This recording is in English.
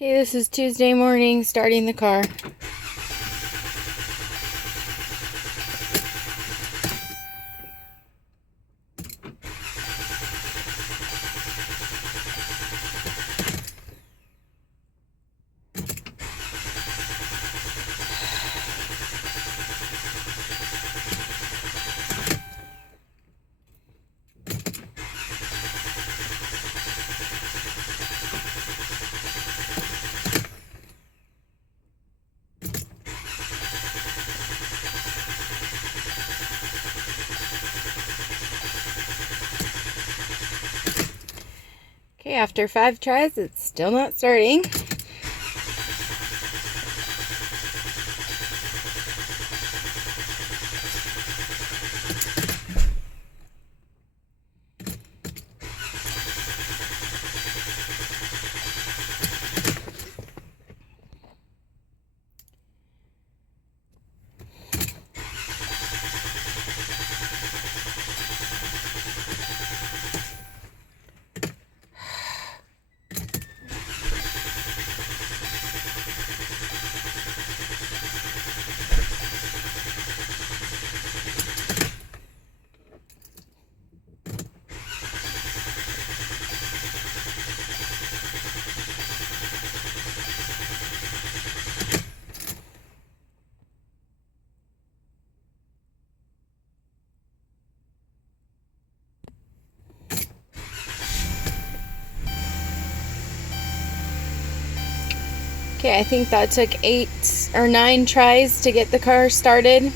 Okay, this is Tuesday morning, starting the car. Okay, after 5 tries, it's still not starting. Okay, I think that took 8 or 9 tries to get the car started.